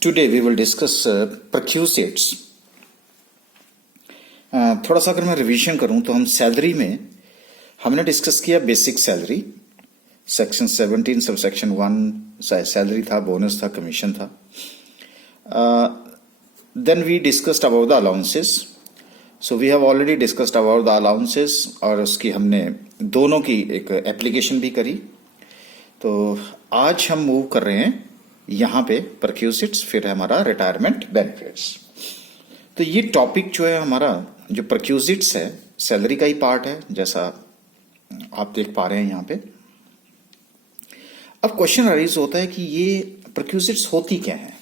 Today we will discuss perquisites. थोड़ा सा अगर मैं रिवीजन करूं तो हम सैलरी में हमने डिस्कस किया basic salary, section 17 sub section 1 salary था, बोनस था, कमीशन था. Then we discussed about the allowances. So we have already discussed about the allowances और उसकी हमने दोनों की एक एप्लीकेशन भी करी. तो आज हम मूव कर रहे हैं यहाँ पे परक्यूसिट्स, फिर हमारा रिटायरमेंट बेनिफिट्स. तो ये टॉपिक जो है हमारा जो परक्यूसिट्स है सैलरी का ही पार्ट है, जैसा आप देख पा रहे हैं यहाँ पे. अब क्वेश्चन अराइज होता है कि ये परक्यूसिट्स होती क्या है.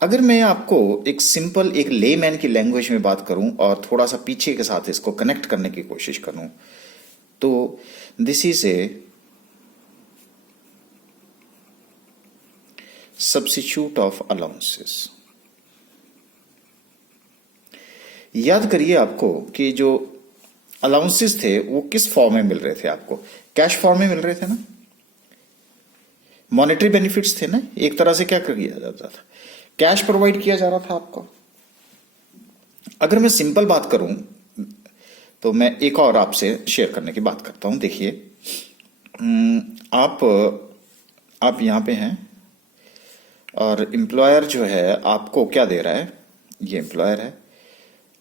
अगर मैं आपको एक सिंपल एक लेमैन की लैंग्वेज में बात करूं और थोड़ा सा पीछे के साथ इसको कनेक्ट करने की कोशिश करूं तो this is a substitute of allowances. याद करिए आपको कि जो अलाउंसेस थे वो किस फॉर्म में मिल रहे थे आपको. कैश फॉर्म में मिल रहे थे ना, मॉनेटरी बेनिफिट्स थे ना. एक तरह से क्या किया जाता था, कैश प्रोवाइड किया जा रहा था आपको. अगर मैं सिंपल बात करूं तो मैं एक और आपसे शेयर करने की बात करता हूं. देखिए आप यहां पे हैं और एम्प्लॉयर जो है आपको क्या दे रहा है, ये एम्प्लॉयर है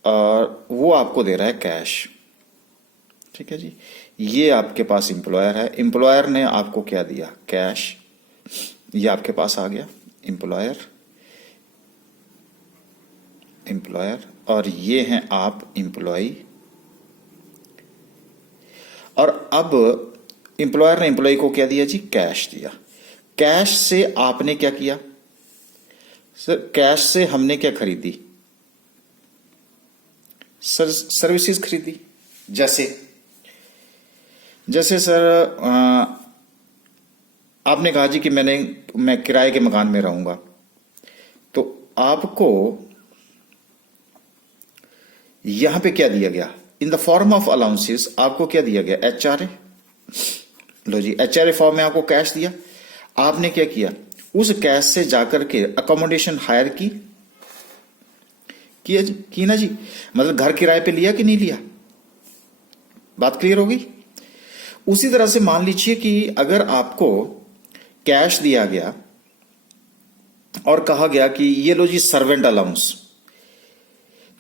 और वो आपको दे रहा है कैश. ठीक है जी, ये आपके पास एम्प्लॉयर है, एम्प्लॉयर ने आपको क्या दिया, कैश. ये आपके पास आ गया एम्प्लॉयर और ये हैं आप एम्प्लॉय. और अब एम्प्लॉयर ने एम्प्लॉय को क्या दिया जी, कैश दिया. कैश से आपने क्या किया सर, कैश से हमने क्या खरीदी सर, सर्विसेज खरीदी. जैसे सर आपने कहा जी कि मैं किराए के मकान में रहूंगा, तो आपको यहां पे क्या दिया गया, in the form of allowances आपको क्या दिया गया, एचआरए. लो जी, एचआरए फॉर्म में आपको कैश दिया. आपने क्या किया, उस कैश से जाकर के अकोमोडेशन हायर की ना जी. मतलब घर किराए पे लिया कि नहीं लिया, बात क्लियर हो गई. उसी तरह से मान लीजिए कि अगर आपको कैश दिया गया और कहा गया कि ये लो जी सर्वेंट अलाउंस,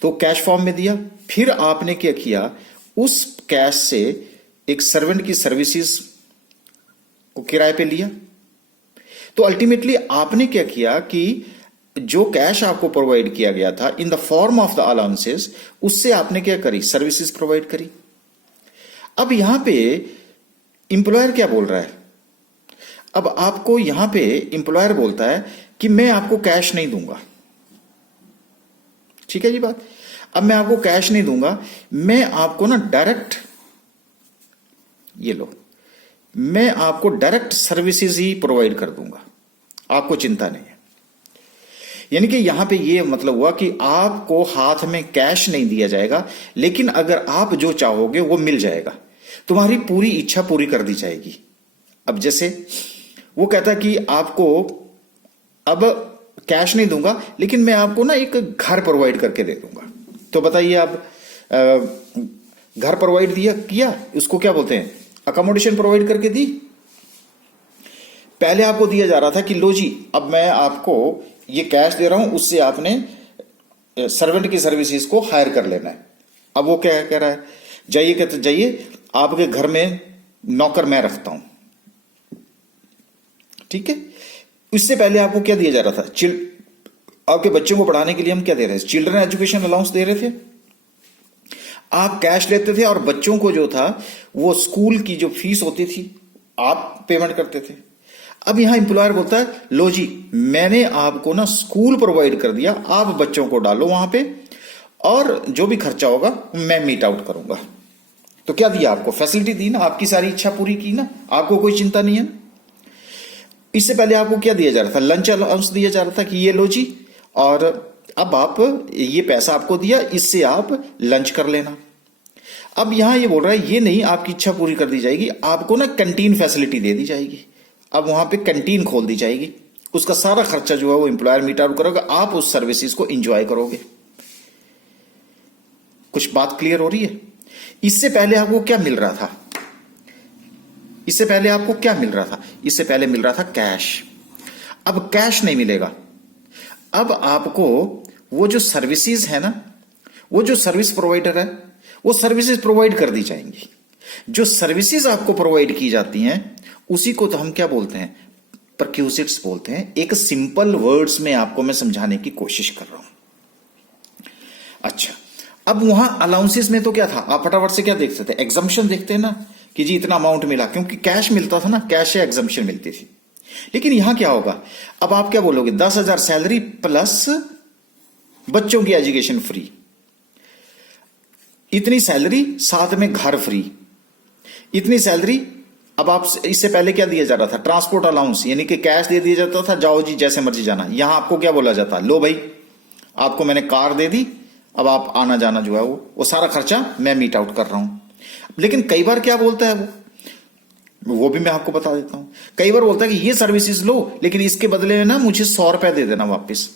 तो कैश फॉर्म में दिया. फिर आपने क्या किया, उस कैश से एक सर्वेंट की सर्विसेज को किराए पे लिया. तो अल्टीमेटली आपने क्या किया कि जो कैश आपको प्रोवाइड किया गया था in the form of the allowances, उससे आपने क्या करी, सर्विसेज प्रोवाइड करी. अब यहां पे इंप्लॉयर क्या बोल रहा है, अब आपको यहां पे इंप्लॉयर बोलता है कि मैं आपको कैश नहीं दूंगा. ठीक है जी बात. अब मैं आपको कैश नहीं दूंगा, मैं आपको ना डायरेक्ट, ये लो, मैं आपको डायरेक्ट सर्विसेज ही प्रोवाइड कर दूंगा, आपको चिंता नहीं है. यानी कि यहां पे ये मतलब हुआ कि आपको हाथ में कैश नहीं दिया जाएगा, लेकिन अगर आप जो चाहोगे वो मिल जाएगा, तुम्हारी पूरी इच्छा पूरी कर दी जाएगी. अब जैसे वो कहता है कि आपको अब कैश नहीं दूंगा, लेकिन मैं आपको ना एक घर प्रोवाइड करके दे दूंगा. तो बताइए आप घर प्रोवाइड किया, उसको क्या बोलते हैं, अकोमोडेशन प्रोवाइड करके दी. पहले आपको दिया जा रहा था कि लो जी अब मैं आपको ये कैश दे रहा हूं, उससे आपने सर्वेंट की सर्विसेज को हायर कर लेना है. अब वो क्या कह रहा है, जाइए, कहते जाइए आपके घर में नौकर मैं रखता हूं. ठीक है. इससे पहले आपको क्या दिया जा रहा था, आपके बच्चों को पढ़ाने के लिए हम क्या दे रहे थे, चिल्ड्रन एजुकेशन अलाउंस दे रहे थे. आप कैश लेते थे और बच्चों को जो था वो स्कूल की जो फीस होती थी आप पेमेंट करते थे. अब यहां एम्प्लॉयर बोलता है लो जी मैंने आपको ना स्कूल प्रोवाइड कर दिया, आप बच्चों को डालो वहां पे और जो भी खर्चा होगा मैं मीट आउट करूंगा. तो क्या दिया आपको, फैसिलिटी दी ना, आपकी सारी इच्छा पूरी की ना, आपको कोई चिंता नहीं है. इससे पहले आपको क्या दिया जा रहा था, लंच अलाउंस दिया जा रहा था कि ये लो जी, और अब आप ये पैसा आपको दिया, इससे आप लंच कर लेना. अब यहां ये बोल रहा है ये नहीं, आपकी इच्छा पूरी कर दी जाएगी, आपको ना कैंटीन फैसिलिटी दे दी जाएगी. अब वहां पे कैंटीन खोल दी जाएगी, उसका सारा खर्चा जो है वो एम्प्लॉयर मीट आउट करोगे, आप उस सर्विसेज को एंजॉय करोगे। कुछ बात क्लियर हो रही है? इससे पहले आपको क्या मिल रहा था? इससे पहले आपको क्या मिल रहा था? इससे पहले मिल रहा था कैश। अब कैश नहीं मिलेगा। अब आपको वो जो सर्विसेज है ना, वो जो सर्विस प्रोवाइडर है, वो सर्विसेज प्रोवाइड कर दी जाएंगी। जो सर्विसेज आपको प्रोवाइड की जाती हैं उसी को तो हम क्या बोलते हैं? परक्यूजिट्स बोलते हैं। एक सिंपल वर्ड्स में आपको मैं समझाने की कोशिश कर रहा हूं। अच्छा, अब वहां अलाउंसेस में तो क्या था? आप फटाफट से क्या देखते थे? एग्जम्पशन देखते हैं ना कि जी इतना अमाउंट मिला, क्योंकि कैश मिलता था ना, कैश या एग्जम्पशन मिलती थी। लेकिन यहां क्या होगा? अब आप क्या बोलोगे? 10,000 सैलरी प्लस बच्चों की एजुकेशन फ्री, इतनी सैलरी साथ में घर फ्री, इतनी सैलरी। अब आप इससे पहले क्या दिया जा रहा था? ट्रांसपोर्ट अलाउंस, यानी कि कैश दे दिया जाता था, जाओ जी जैसे मर्जी जाना। यहां आपको क्या बोला जाता? लो भाई, आपको मैंने कार दे दी, अब आप आना जाना जो है वो सारा खर्चा मैं मीट आउट कर रहा हूं। लेकिन कई बार क्या बोलता है वो भी मैं आपको बता देता हूं। कई बार बोलता है कि ये सर्विसेज लो, लेकिन इसके बदले में ना मुझे 100 रुपए दे देना वापस।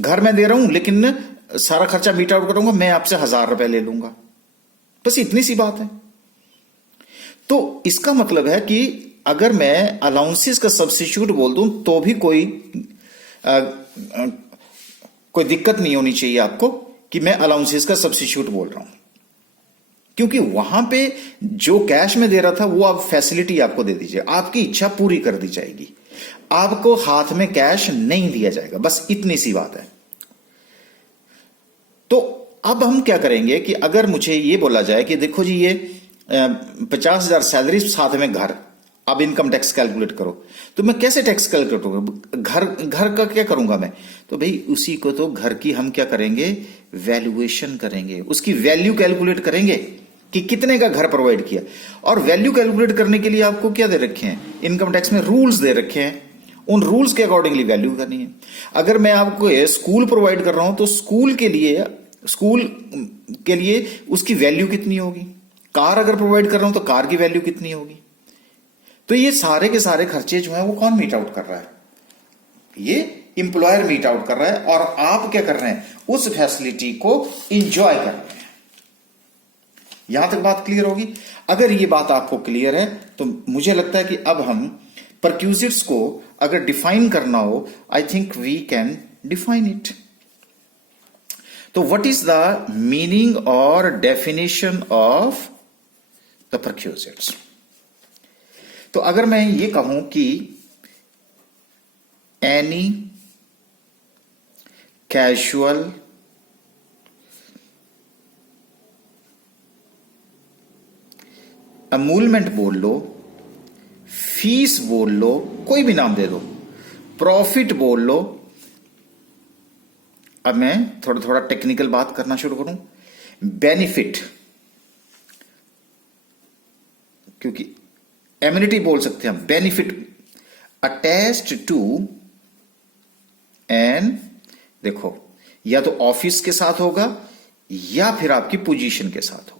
घर में दे रहा हूं लेकिन सारा खर्चा मीट आउट करूंगा, मैं आपसे 1,000 रुपए ले लूंगा। बस इतनी सी बात है। तो इसका मतलब है कि अगर मैं अलाउंसेस का सब्स्टिट्यूट बोल दूं तो भी कोई दिक्कत नहीं होनी चाहिए आपको कि मैं अलाउंसेस का सब्स्टिट्यूट बोल रहा हूं, क्योंकि वहां पे जो कैश में दे रहा था वो आप फैसिलिटी आपको दे दीजिए, आपकी इच्छा पूरी कर दी जाएगी, आपको हाथ में कैश नहीं दिया जाएगा। बस इतनी सी बात है। तो अब हम क्या करेंगे कि अगर मुझे ये बोला जाए कि देखो जी ये 50,000 सैलरी साथ में घर, अब इनकम टैक्स कैलकुलेट करो, तो मैं कैसे टैक्स कैलकुलेट करूंगा? घर का क्या करूंगा मैं? तो भाई उसी को तो घर की हम क्या करेंगे? वैल्यूएशन करेंगे, उसकी वैल्यू कैलकुलेट करेंगे कि कितने का घर प्रोवाइड किया। और वैल्यू कैलकुलेट करने के लिए आपको क्या दे रखे हैं? इनकम टैक्स में रूल्स दे रखे हैं, उन रूल्स के अकॉर्डिंगली वैल्यू करनी है। अगर मैं आपको स्कूल प्रोवाइड कर रहा हूं तो स्कूल के लिए उसकी वैल्यू कितनी होगी? कार अगर प्रोवाइड कर रहा हूं तो कार की वैल्यू कितनी होगी? तो ये सारे के सारे खर्चे जो है वो कौन मीट आउट कर रहा है? ये इंप्लॉयर मीट आउट कर रहा है, और आप क्या कर रहे हैं? उस फैसिलिटी को इंजॉय कर रहे हैं। यहां तक बात क्लियर होगी? अगर ये बात आपको क्लियर है तो मुझे लगता है कि अब हम परक्यूजिट्स को अगर डिफाइन करना हो, I think we can define it. तो what is the meaning or definition of the perquisites? तो अगर मैं ये कहूं कि एनी कैजुअल अमूलमेंट बोल लो, फीस बोल लो, कोई भी नाम दे दो, प्रॉफिट बोल लो। अब मैं थोड़ा थोड़ा टेक्निकल बात करना शुरू करूं। बेनिफिट, क्योंकि एमिनिटी बोल सकते हैं, बेनिफिट अटैच्ड टू एंड, देखो या तो ऑफिस के साथ होगा या फिर आपकी पोजीशन के साथ होगा।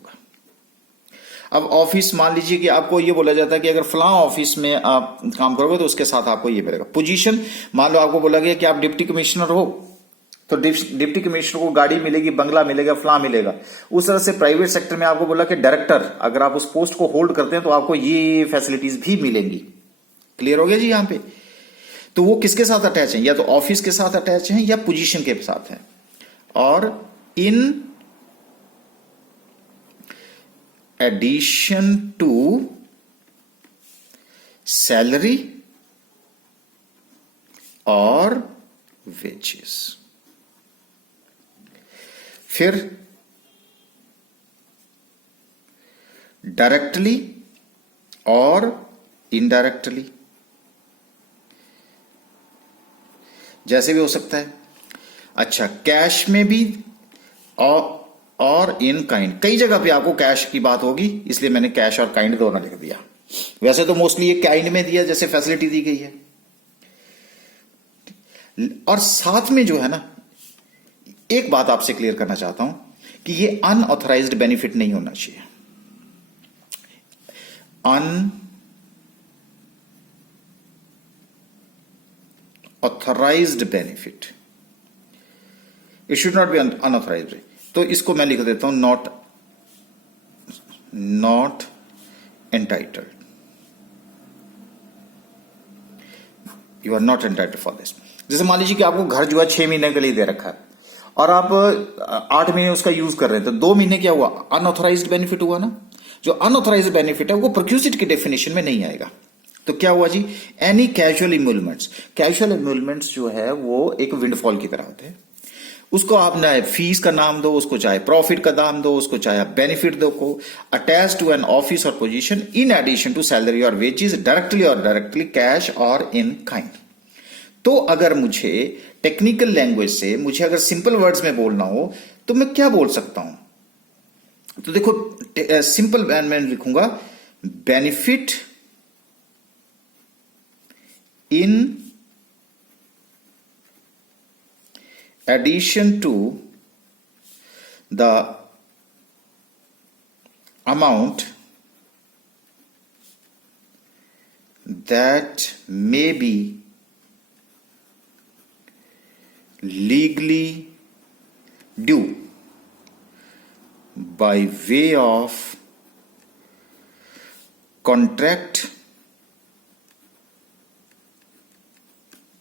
अब ऑफिस, मान लीजिए कि आपको ये बोला जाता है कि अगर फलां ऑफिस में आप काम करोगे तो उसके साथ आपको ये मिलेगा। पोजीशन, मान लो आपको बोला गया कि आप डिप्टी कमिश्नर हो तो डिप्टी कमिश्नर को गाड़ी मिलेगी, बंगला मिलेगा, फलां मिलेगा। उस तरह से प्राइवेट सेक्टर में आपको बोला कि डायरेक्टर, अगर आप उस पोस्ट को होल्ड करते हैं तो आपको ये फैसिलिटीज भी मिलेंगी। क्लियर हो गया जी? यहां पे तो वो किसके साथ अटैच है? या तो ऑफिस के साथ अटैच है या पोजीशन के साथ है। और इन addition to salary or wages. फिर डायरेक्टली और इनडायरेक्टली, जैसे भी हो सकता है। अच्छा, कैश में भी और इन काइंड, कई जगह पे आपको कैश की बात होगी, इसलिए मैंने कैश और काइंड दोनों लिख दिया। वैसे तो मोस्टली ये काइंड में दिया जैसे फैसिलिटी दी गई है। और साथ में जो है ना, एक बात आपसे क्लियर करना चाहता हूं कि ये अनऑथराइज्ड बेनिफिट नहीं होना चाहिए। Authorised benefit, it should not be unauthorised. तो इसको मैं लिख देता हूं not entitled, you are not entitled for this. जैसे मान लीजिए कि आपको घर जो है 6 महीने के लिए दे रखा है और आप 8 महीने उसका यूज कर रहे हैं, तो 2 महीने क्या हुआ, अनऑथराइज्ड बेनिफिट हुआ ना। जो अनऑथराइज्ड बेनिफिट है वो परक्यूजिट की डेफिनेशन में नहीं आएगा। तो क्या हुआ जी, एनी कैजुअल इमूलमेंट्स, कैजुअल इमूलमेंट्स जो है वो एक विंडफॉल की तरह होते हैं। उसको आप चाहे फीस का नाम दो, उसको चाहे प्रॉफिट का नाम दो, उसको चाहे बेनिफिट दो, को attach to an office or position in addition to salary or wages, directly or directly, cash or in kind. तो अगर मुझे टेक्निकल लैंग्वेज से, मुझे अगर सिंपल वर्ड्स में बोलना हो तो मैं क्या बोल सकता हूं? तो देखो सिंपल मैं लिखूंगा benefit in addition to the amount that may be legally due by way of contract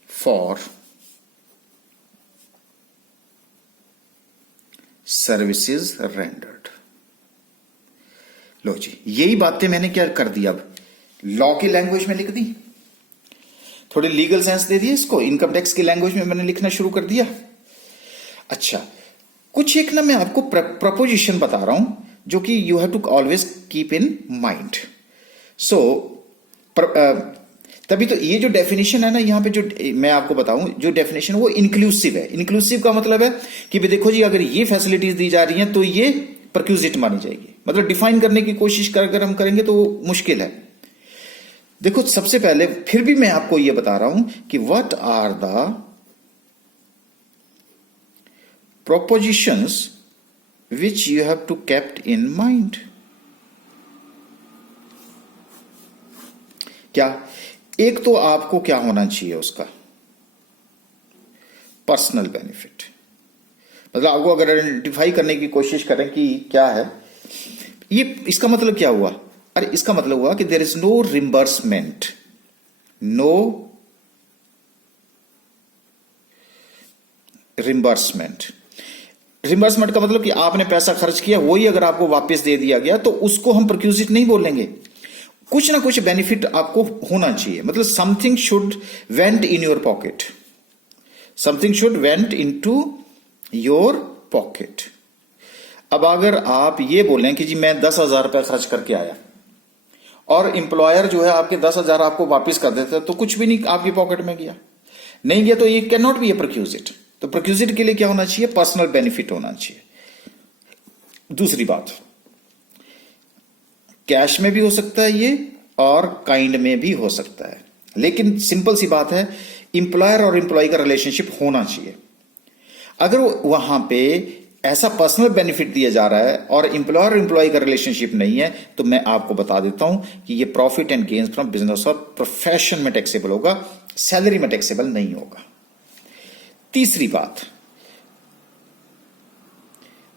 for services rendered. लो जी, यही बातें मैंने क्या कर दी, अब लॉ की लैंग्वेज में लिख दी, थोड़ी लीगल सेंस दे दिया इसको, इनकम टैक्स की लैंग्वेज में मैंने लिखना शुरू कर दिया। अच्छा, कुछ एक ना मैं आपको प्रपोजिशन बता रहा हूं जो कि you have to always keep in mind. So तभी तो ये जो डेफिनेशन है ना, यहां पे जो मैं आपको बताऊं, जो डेफिनेशन वो इंक्लूसिव है। इंक्लूसिव का मतलब है कि भाई देखो जी, अगर ये फैसिलिटीज दी जा रही हैं तो ये परक्यूजिट मानी जाएगी। मतलब डिफाइन करने की कोशिश कर हम करेंगे तो मुश्किल है। देखो सबसे पहले फिर भी मैं आपको ये बता रहा हूं कि what are the propositions which you have to kept in mind. क्या एक तो आपको क्या होना चाहिए, उसका पर्सनल बेनिफिट। मतलब आपको अगर आइडेंटिफाई करने की कोशिश करें कि क्या है ये, इसका मतलब क्या हुआ? अरे इसका मतलब हुआ कि there is no reimbursement, no reimbursement. Reimbursement का मतलब कि आपने पैसा खर्च किया, वही अगर आपको वापस दे दिया गया तो उसको हम परक्यूजिट नहीं बोलेंगे। कुछ ना कुछ बेनिफिट आपको होना चाहिए। मतलब something should went in your pocket, something should went into your pocket. अब अगर आप ये बोलें कि जी मैं 10,000 रुपए खर्च करके आया और एम्प्लॉयर जो है आपके 10,000 आपको वापस कर देता, तो कुछ भी नहीं आपकी पॉकेट में गया, नहीं गया, तो ये can not be A perquisite. तो परक्यूजिट के लिए क्या होना चाहिए? पर्सनल बेनिफिट होना चाहिए। दूसरी बात, कैश में भी हो सकता है ये और काइंड में भी हो सकता है, लेकिन सिंपल सी बात है, इंप्लॉयर और एम्प्लॉय का रिलेशनशिप होना चाहिए। अगर वहां पे ऐसा पर्सनल बेनिफिट दिया जा रहा है और इंप्लॉयर और एम्प्लॉय का रिलेशनशिप नहीं है, तो मैं आपको बता देता हूं कि ये profit and gains from business और प्रोफेशन में टैक्सेबल होगा, सैलरी में टैक्सेबल नहीं होगा। तीसरी बात,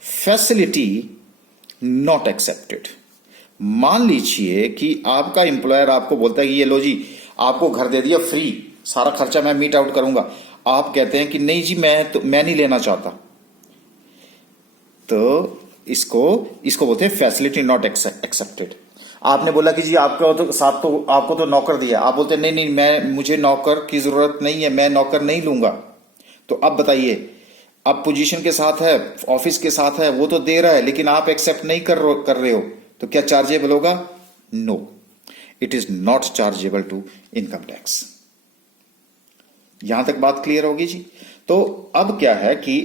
फैसिलिटी नॉट एक्सेप्टेड। मान लीजिए कि आपका एम्प्लॉयर आपको बोलता है कि ये लो जी, आपको घर दे दिया फ्री, सारा खर्चा मैं मीट आउट करूंगा। आप कहते हैं कि नहीं जी, मैं नहीं लेना चाहता, तो इसको बोलते हैं फैसिलिटी नॉट एक्सेप्टेड। आपने बोला कि जी आपको तो नौकर दिया, आप बोलते हैं नहीं नहीं, मुझे नौकर की जरूरत नहीं है, मैं नौकर नहीं लूंगा। तो अब बताइए, अब पोजीशन के साथ है, ऑफिस के साथ है, वो तो दे रहा है, लेकिन आप एक्सेप्ट नहीं कर रहे हो, तो क्या चार्जेबल होगा? No, it is not chargeable to income tax. यहां तक बात क्लियर होगी जी। तो अब क्या है कि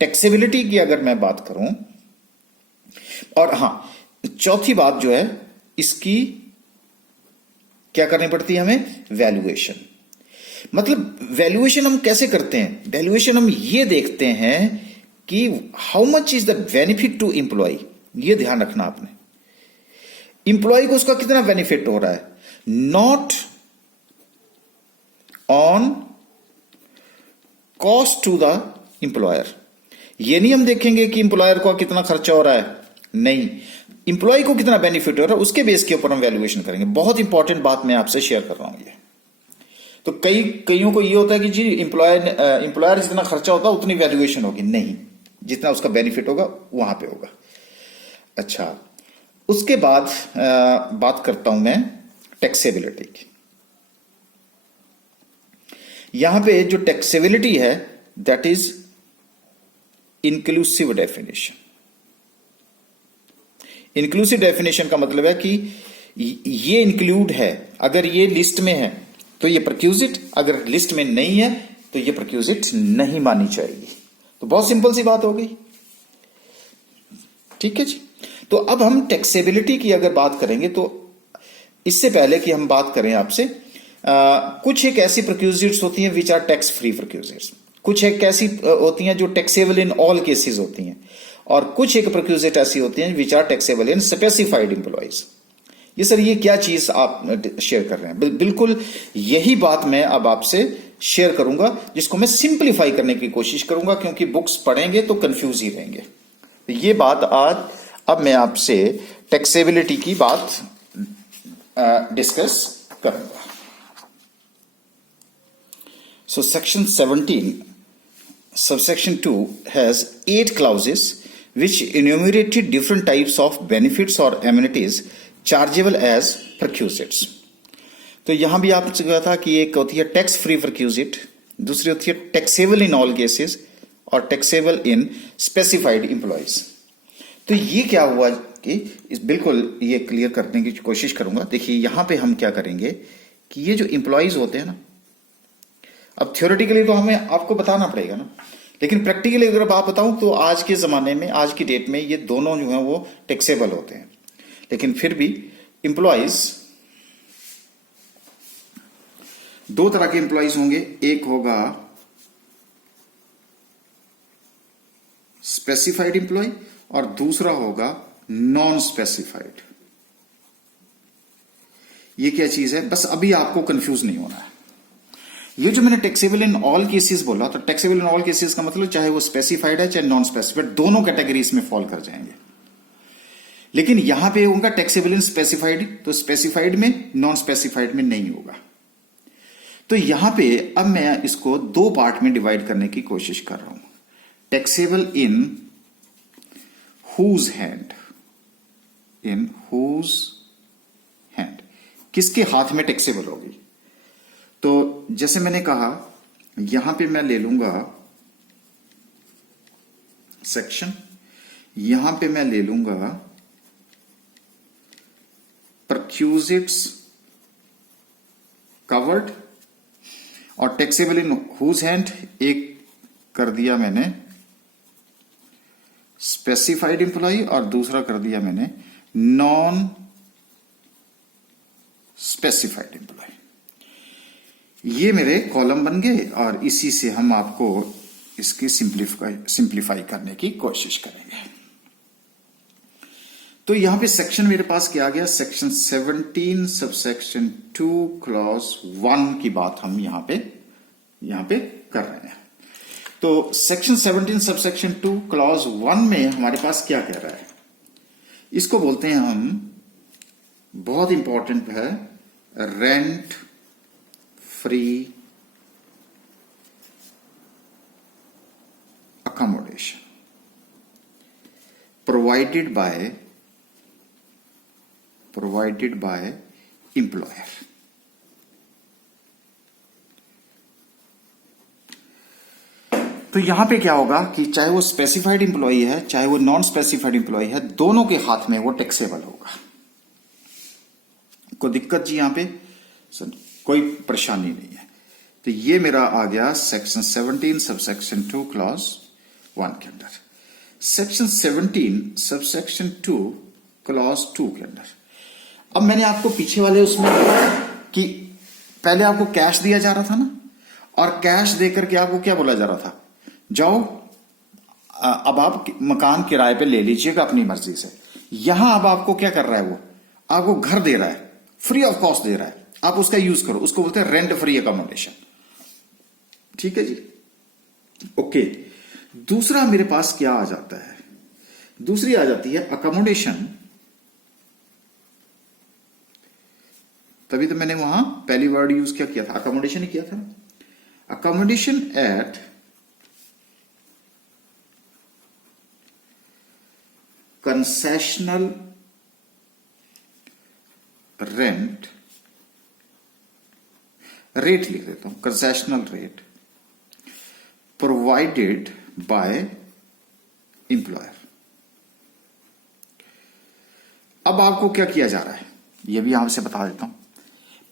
टैक्सेबिलिटी की अगर मैं बात करूं, और हां, चौथी बात जो है इसकी क्या करनी पड़ती है हमें? वैल्यूएशन। मतलब वैल्यूएशन हम कैसे करते हैं? वैल्यूएशन हम ये देखते हैं कि how much is the benefit to employee. ये ध्यान रखना आपने, एम्प्लॉय को उसका कितना बेनिफिट हो रहा है, not on cost to the employer. ये नहीं हम देखेंगे कि एम्प्लॉयर को कितना खर्चा हो रहा है, नहीं, एम्प्लॉय को कितना बेनिफिट हो रहा है उसके बेस के ऊपर हम वैल्यूएशन करेंगे। बहुत इंपॉर्टेंट बात मैं आपसे शेयर कर रहा हूं ये। तो कईयों को ये होता है कि जी एम्प्लॉयर जितना खर्चा होता है उतनी वैल्यूएशन होगी, नहीं, जितना उसका बेनिफिट होगा वहां पे होगा। अच्छा, उसके बाद बात करता हूं मैं टैक्सेबिलिटी की। यहां पे जो टैक्सेबिलिटी है that is inclusive definition. Inclusive definition का मतलब है कि ये इंक्लूड है, अगर ये लिस्ट में है तो ये प्रक्यूजिट, अगर लिस्ट में नहीं है तो ये प्रक्यूजिट नहीं मानी जाएगी। तो बहुत सिंपल सी बात हो गई, ठीक है जी। तो अब हम टैक्सेबिलिटी की अगर बात करेंगे तो इससे पहले कि हम बात करें आपसे, कुछ एक ऐसी प्रक्यूजिट्स होती हैं विच आर टैक्स फ्री प्रक्यूजिट्स, कुछ एक ऐसी होती हैं जो टैक्सेबल इन ऑल केसेस होती हैं, और कुछ एक प्रक्यूजिट ऐसी होती हैं which are taxable in specified employees. ये सर ये क्या चीज आप शेयर कर रहे हैं? बिल्कुल यही बात मैं अब आपसे शेयर करूंगा, जिसको मैं सिंप्लीफाई करने की कोशिश करूंगा, क्योंकि बुक्स पढ़ेंगे तो कंफ्यूज ही रहेंगे। तो ये बात आज अब मैं आपसे टैक्सेबिलिटी की बात डिस्कस करूंगा। So section 17 subsection 2 has 8 clauses which enumerated different types of benefits or amenities chargeable as perquisites। तो यहां भी आपसे कहा था कि एक होती है टैक्स फ्री परक्यूजिट, दूसरी होती है टैक्सेबल इन ऑल केसेस और टैक्सेबल इन स्पेसिफाइड एम्प्लॉइज। तो ये क्या हुआ कि बिल्कुल ये क्लियर करने की कोशिश करूंगा। देखिए यहां पे हम क्या करेंगे कि ये जो एम्प्लॉइज होते हैं ना, अब थ्योरेटिकली तो हमें आपको बताना पड़ेगा ना, लेकिन प्रैक्टिकली अगर आप बताऊं तो आज के जमाने में, आज की डेट में ये दोनों जो है वो टैक्सेबल होते हैं। लेकिन फिर भी एम्प्लॉइज, दो तरह के एम्प्लॉइज होंगे, एक होगा स्पेसिफाइड एम्प्लॉय और दूसरा होगा नॉन स्पेसिफाइड। ये क्या चीज है, बस अभी आपको कंफ्यूज नहीं होना है। ये जो मैंने टैक्सेबल इन ऑल केसेस बोला, तो टैक्सेबल इन ऑल केसेस का मतलब चाहे वो स्पेसिफाइड है चाहे नॉन स्पेसिफाइड, दोनों कैटेगरीज में फॉल कर जाएंगे। लेकिन यहां पे उनका टैक्सेबल इन स्पेसिफाइड, तो स्पेसिफाइड में, नॉन स्पेसिफाइड में नहीं होगा। तो यहां पे अब मैं इसको दो पार्ट में डिवाइड करने की कोशिश कर रहा हूं। Taxable in whose hand, in whose hand, किसके हाथ में टैक्सेबल होगी। तो जैसे मैंने कहा यहां पे मैं ले लूंगा सेक्शन, यहां पे मैं ले लूंगा परक्यूजिट्स कवर्ड, और टैक्सेबल इन हुज हैंड एक कर दिया मैंने स्पेसिफाइड एम्प्लॉय और दूसरा कर दिया मैंने नॉन स्पेसिफाइड एम्प्लॉय। ये मेरे कॉलम बन गए और इसी से हम आपको इसकी सिंप्लीफाई करने की कोशिश करेंगे। तो यहां पे सेक्शन मेरे पास क्या आ गया, सेक्शन 17 सबसेक्शन 2 क्लॉज 1 की बात हम यहां पे कर रहे हैं। तो सेक्शन 17 सबसेक्शन 2 क्लॉज 1 में हमारे पास क्या कह रहा है, इसको बोलते हैं हम, बहुत इंपॉर्टेंट है, rent free accommodation provided by employer। तो यहां पे क्या होगा कि चाहे वो स्पेसिफाइड एम्प्लॉय है चाहे वो नॉन स्पेसिफाइड एम्प्लॉय है, दोनों के हाथ में वो टैक्सेबल होगा। कोई दिक्कत जी यहां पे कोई परेशानी नहीं है। तो ये मेरा आ गया सेक्शन 17 सबसेक्शन 2 क्लॉज 1 के अंदर। सेक्शन 17 सबसेक्शन 2 क्लॉज 2 के अंदर अब मैंने आपको पीछे वाले उसमें कि पहले आपको कैश दिया जा रहा था ना, और कैश देकर के आपको क्या बोला जा रहा था, जाओ अब आप मकान किराए पे ले लीजिएगा अपनी मर्जी से। यहां अब आपको क्या कर रहा है, वो आपको घर दे रहा है, फ्री ऑफ कॉस्ट दे रहा है, आप उसका यूज करो, उसको बोलते हैं रेंट फ्री अकोमोडेशन। ठीक है जी। ओके, दूसरा मेरे पास क्या आ जाता है, दूसरी आ जाती है अकोमोडेशन। तभी तो मैंने वहां पहली वर्ड यूज क्या किया था, अकोमोडेशन ही किया था। Accommodation at concessional rent, rate लिख देता हूं, concessional rate provided by employer. अब आपको क्या किया जा रहा है, यह भी यहां से बता देता हूं।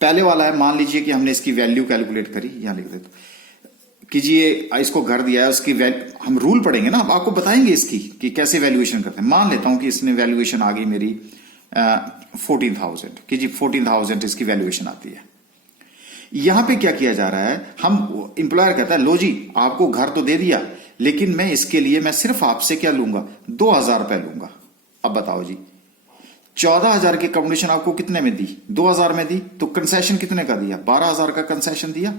पहले वाला है, मान लीजिए कि हमने इसकी वैल्यू कैलकुलेट करी, यहां लिख देता हूं कीजिए, इसको घर दिया है, उसकी हम रूल पढ़ेंगे ना, अब आपको बताएंगे इसकी कि कैसे वैल्यूएशन करते हैं। मान लेता हूं कि इसने वैल्यूएशन आ गई मेरी 14,000, कि जी 14,000 इसकी वैल्यूएशन आती है। यहां पे क्या किया जा रहा है, हम इंप्लॉयर कहता है लो जी आपको घर तो दे दिया, लेकिन मैं इसके लिए मैं सिर्फ आपसे क्या लूंगा, 2,000 रुपए लूंगा। अब बताओ जी, 14,000 की अकोमोडेशन आपको कितने में दी, 2,000 में दी, तो कंसेशन कितने का दिया, 12,000 का कंसेशन दिया।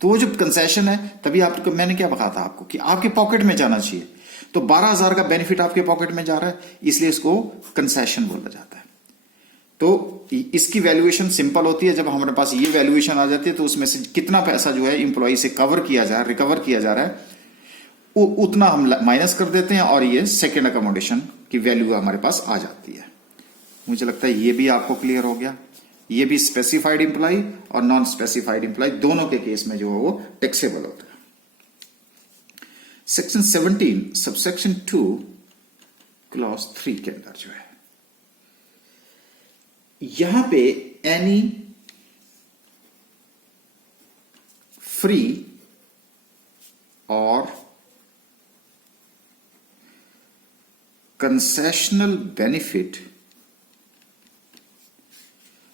तो वो जो कंसेशन है, तभी आपको मैंने क्या कहा था आपको कि आपके पॉकेट में जाना चाहिए, तो 12,000 का बेनिफिट आपके पॉकेट में जा रहा है, इसलिए इसको कंसेशन बोला जाता है। तो इसकी वैल्यूएशन सिंपल होती है, जब हमारे पास ये वैल्यूएशन आ जाती है तो उसमें से कितना पैसा जो है इंप्लॉई से कवर किया जा रहा है, रिकवर किया जा रहा है, उतना हम माइनस कर देते हैं और ये सेकेंड अकोमोडेशन की वैल्यू हमारे पास आ जाती है। मुझे लगता है ये भी आपको क्लियर हो गया। ये भी स्पेसिफाइड इंप्लॉई और नॉन स्पेसिफाइड इंप्लॉई दोनों के केस में जो है वो टैक्सेबल होता है। सेक्शन 17 सबसेक्शन 2 क्लॉज 3 के अंदर जो है, यहां पे एनी फ्री और कंसेशनल बेनिफिट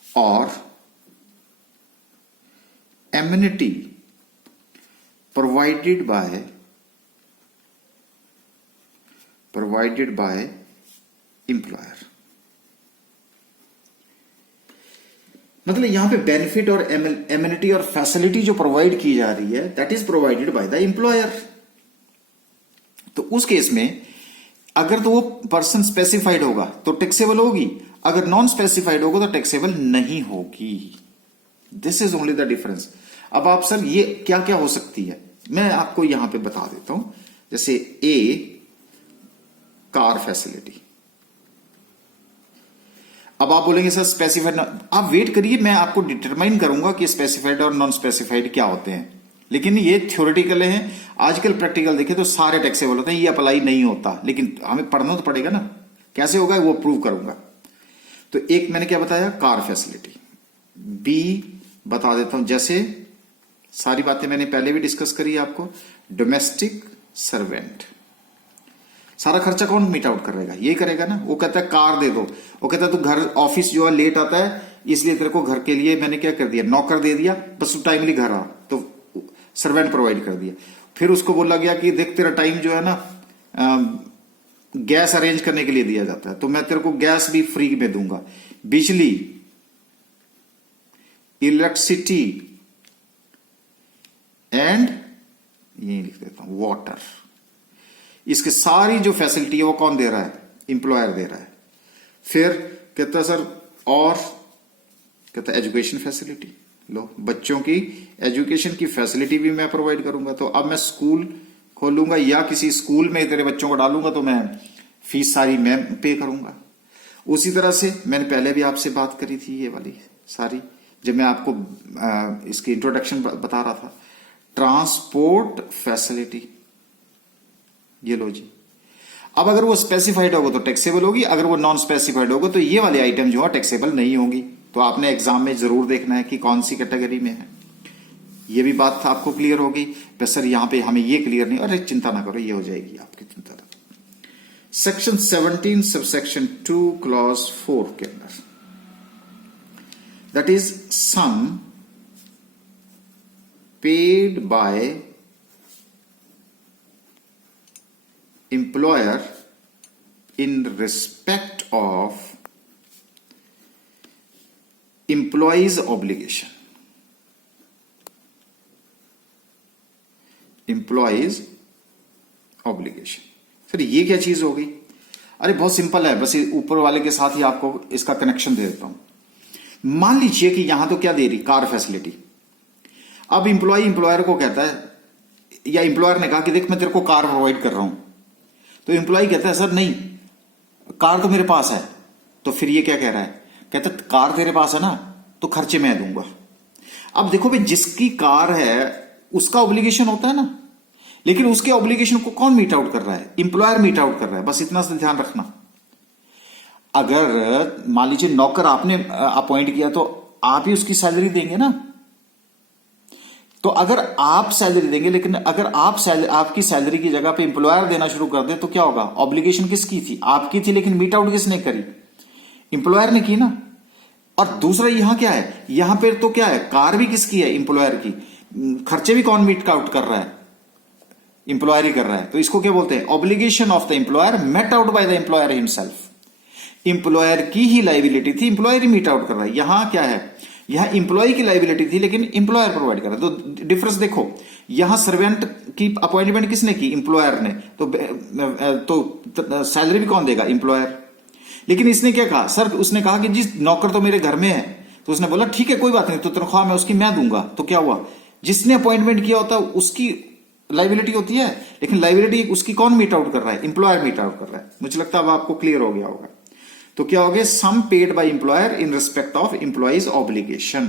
और एमिनिटी प्रोवाइडेड बाय एम्प्लॉयर। मतलब यहां पे बेनिफिट और एमिनिटी और फैसिलिटी जो प्रोवाइड की जा रही है, that is provided by the employer. तो उस केस में अगर तो वो पर्सन स्पेसिफाइड होगा तो टैक्सेबल होगी, अगर नॉन स्पेसिफाइड होगा तो टैक्सेबल नहीं होगी। This is only the difference. अब आप सर ये क्या क्या हो सकती है, मैं आपको यहां पे बता देता हूं। जैसे ए, कार फैसिलिटी। अब आप बोलेंगे सर स्पेसिफाइड, आप वेट करिए, मैं आपको डिटरमाइन करूंगा कि स्पेसिफाइड और नॉन स्पेसिफाइड क्या होते हैं। लेकिन ये थ्योरेटिकल है, आजकल प्रैक्टिकल देखें तो सारे टैक्सेबल होते हैं, ये अप्लाई नहीं होता, लेकिन हमें पढ़ना तो पड़ेगा ना, कैसे होगा वो प्रूव करूंगा। तो एक मैंने क्या बताया, कार फैसिलिटी। बी बता देता हूं, जैसे सारी बातें मैंने पहले भी डिस्कस करी आपको, डोमेस्टिक सर्वेंट। सारा खर्चा कौन मीट आउट करेगा, ये करेगा ना। वो कहता है कार दे दो, वो कहता है तू घर ऑफिस जो है लेट आता है, इसलिए तेरे को घर के लिए मैंने क्या कर दिया, नौकर दे दिया, बस तू टाइमली घर आ, तो सर्वेंट प्रोवाइड कर दिया। फिर उसको बोला गया कि देख तेरा टाइम जो है ना गैस अरेंज करने के लिए दिया जाता है, तो मैं तेरे को गैस भी फ्री में दूंगा, बिजली, इलेक्ट्रिसिटी एंड ये लिख देता हूं वाटर। इसके सारी जो फैसिलिटी है वो कौन दे रहा है, इंप्लॉयर दे रहा है। फिर कहता है सर और कहता है एजुकेशन फैसिलिटी, लो बच्चों की एजुकेशन की फैसिलिटी भी मैं प्रोवाइड करूंगा। तो अब मैं स्कूल खोलूंगा या किसी स्कूल में तेरे बच्चों को डालूंगा तो मैं फीस सारी मैं पे करूंगा। उसी तरह से मैंने पहले भी आपसे बात करी थी ये वाली सारी, जब मैं आपको इसकी इंट्रोडक्शन बता रहा था, ट्रांसपोर्ट फैसिलिटी, ये लो जी। अब अगर वो स्पेसिफाइड होगा तो टैक्सेबल होगी, अगर वो नॉन स्पेसिफाइड होगा तो ये वाले आइटम जो है टैक्सेबल नहीं होगी। तो आपने एग्जाम में जरूर देखना है कि कौन सी कैटेगरी में है। ये भी बात आपको क्लियर होगी। बस सर यहां पे हमें ये क्लियर नहीं, अरे चिंता ना करो, ये हो जाएगी आपकी चिंता। सेक्शन 17 सबसेक्शन 2 क्लॉज 4 के अंदर, that is sum paid by employer in respect of employee's obligation obligation. Sir ये क्या चीज हो गई? अरे बहुत सिंपल है, बस ऊपर वाले के साथ ही आपको इसका कनेक्शन दे देता हूं। मान लीजिए कि यहां तो क्या दे रही, कार फैसिलिटी। अब इंप्लॉय इंप्लॉयर को कहता है, या इंप्लॉयर ने कहा कि देख मैं तेरे को कार प्रोवाइड कर रहा हूं, तो इंप्लॉय कहता है सर नहीं, कार तो मेरे पास है। तो फिर ये क्या कह रहा है, कहता है कार तेरे पास है ना, तो खर्चे मैं दूंगा। अब देखो भाई, जिसकी कार है उसका ऑब्लिगेशन होता है ना, लेकिन उसके ऑब्लिगेशन को कौन मीट आउट कर रहा है? इंप्लॉयर मीट आउट कर रहा है। बस इतना सा ध्यान रखना। अगर मान लीजिए नौकर आपने अपॉइंट किया, तो आप ही उसकी सैलरी देंगे ना। तो अगर आप सैलरी देंगे, लेकिन अगर आपकी सैलरी की जगह पे इंप्लॉयर देना शुरू कर दे, तो क्या होगा? ऑब्लिगेशन किसकी थी? आपकी थी, लेकिन मीट आउट किसने करी? इंप्लॉयर ने की ना। और दूसरा यहां क्या है, यहां पर तो क्या है, कार भी किसकी है? इंप्लॉयर की। खर्चे भी कौन मीट आउट कर रहा है? इंप्लॉयर ही कर रहा है। तो इसको क्या बोलते हैं? Obligation of the employer met out by the employer himself. Employer की ही लाइबिलिटी थी, इंप्लॉयर ही मीट आउट कर रहा है। यहां क्या है, यहां इंप्लॉय की लाइबिलिटी थी, लेकिन इंप्लॉयर प्रोवाइड कर रहा है। तो डिफरेंस देखो, यहां सर्वेंट की अपॉइंटमेंट किसने की? इंप्लॉयर ने। तो सैलरी भी कौन देगा? इंप्लॉयर। लेकिन इसने क्या कहा सर, उसने कहा कि जिस नौकर तो मेरे घर में है, तो उसने बोला ठीक है कोई बात नहीं, तो तनख्वाह मैं उसकी मैं दूंगा। तो क्या हुआ, जिसने अपॉइंटमेंट किया होता है उसकी लाइबिलिटी होती है, लेकिन लाइबिलिटी उसकी कौन मीट आउट कर रहा है? इंप्लॉयर मीट आउट कर रहा है। मुझे लगता है अब आपको क्लियर हो गया होगा। तो क्या हो गया, sum paid by employer in respect of employees obligation.